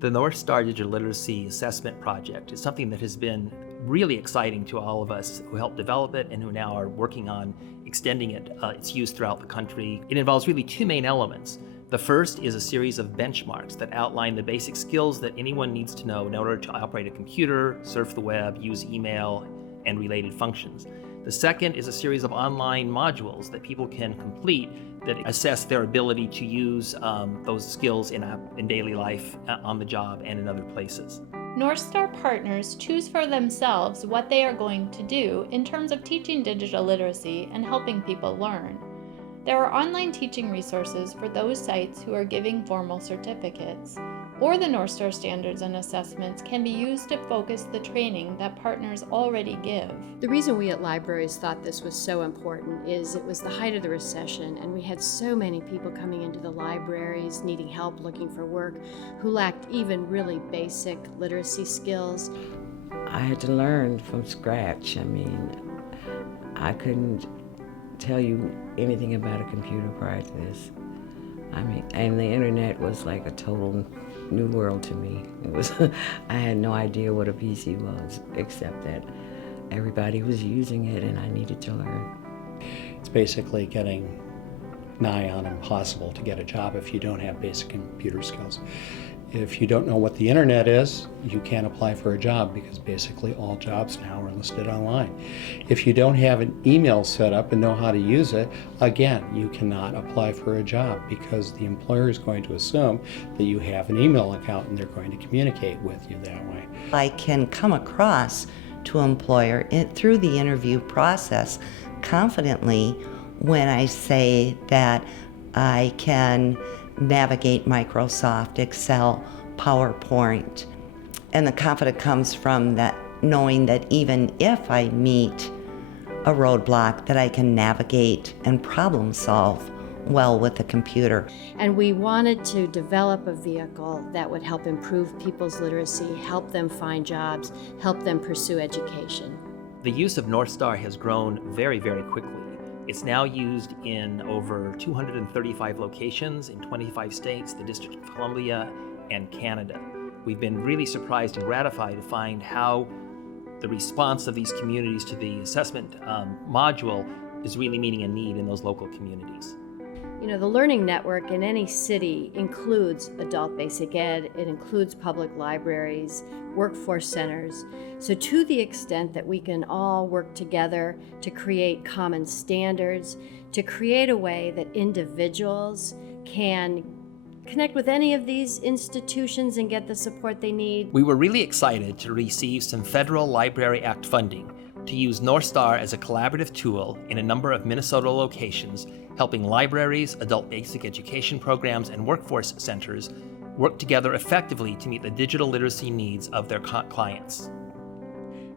The Northstar Digital Literacy Assessment Project is something that has been really exciting to all of us who helped develop it and who now are working on extending its use throughout the country. It involves really two main elements. The first is a series of benchmarks that outline the basic skills that anyone needs to know in order to operate a computer, surf the web, use email, and related functions. The second is a series of online modules that people can complete that assess their ability to use those skills in daily life, on the job, and in other places. Northstar partners choose for themselves what they are going to do in terms of teaching digital literacy and helping people learn. There are online teaching resources for those sites who are giving formal certificates, or the Northstar standards and assessments can be used to focus the training that partners already give. The reason we at libraries thought this was so important is it was the height of the recession, and we had so many people coming into the libraries needing help looking for work who lacked even really basic literacy skills. I had to learn from scratch. I couldn't tell you anything about a computer prior to this. And the internet was like a total new world to me. I had no idea what a PC was, except that everybody was using it and I needed to learn. It's basically getting nigh on impossible to get a job if you don't have basic computer skills. If you don't know what the internet is, you can't apply for a job because basically all jobs now are listed online. If you don't have an email set up and know how to use it, again, you cannot apply for a job because the employer is going to assume that you have an email account and they're going to communicate with you that way. I can come across to an employer through the interview process confidently when I say that I can navigate Microsoft, Excel, PowerPoint. And the confidence comes from that, knowing that even if I meet a roadblock, that I can navigate and problem solve well with the computer. And we wanted to develop a vehicle that would help improve people's literacy, help them find jobs, help them pursue education. The use of Northstar has grown very, very quickly. It's now used in over 235 locations in 25 states, the District of Columbia, and Canada. We've been really surprised and gratified to find how the response of these communities to the assessment module is really meeting a need in those local communities. You know, the Learning Network in any city includes adult basic ed, it includes public libraries, workforce centers. So to the extent that we can all work together to create common standards, to create a way that individuals can connect with any of these institutions and get the support they need. We were really excited to receive some Federal Library Act funding to use Northstar as a collaborative tool in a number of Minnesota locations, helping libraries, adult basic education programs, and workforce centers work together effectively to meet the digital literacy needs of their clients.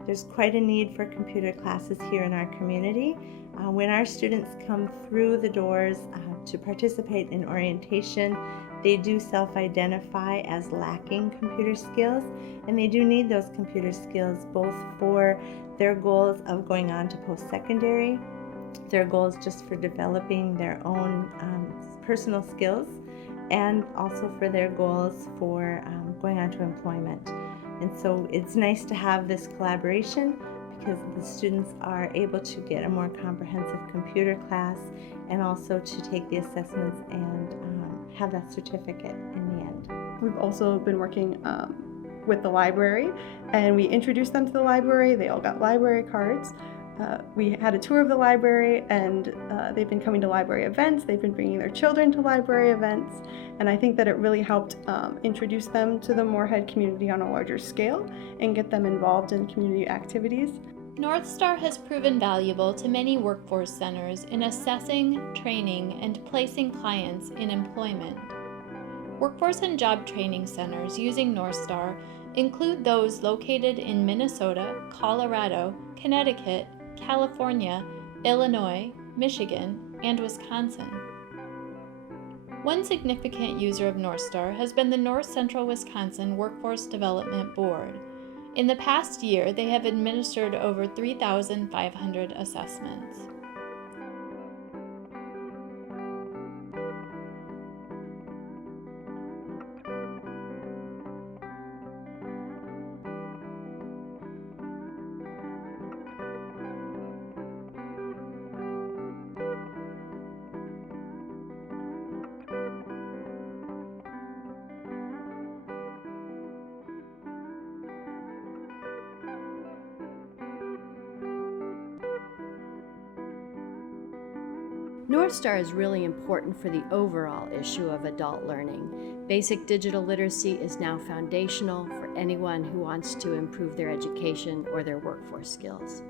There's quite a need for computer classes here in our community. When our students come through the doors to participate in orientation, they do self-identify as lacking computer skills, and they do need those computer skills both for their goals of going on to post-secondary, their goals just for developing their own personal skills, and also for their goals for going on to employment. And so it's nice to have this collaboration because the students are able to get a more comprehensive computer class and also to take the assessments and have that certificate in the end. We've also been working with the library, and we introduced them to the library. They all got library cards. We had a tour of the library, and they've been coming to library events. They've been bringing their children to library events, and I think that it really helped introduce them to the Moorhead community on a larger scale and get them involved in community activities. Northstar has proven valuable to many workforce centers in assessing, training, and placing clients in employment. Workforce and job training centers using Northstar include those located in Minnesota, Colorado, Connecticut, California, Illinois, Michigan, and Wisconsin. One significant user of Northstar has been the North Central Wisconsin Workforce Development Board. In the past year, they have administered over 3,500 assessments. Northstar is really important for the overall issue of adult learning. Basic digital literacy is now foundational for anyone who wants to improve their education or their workforce skills.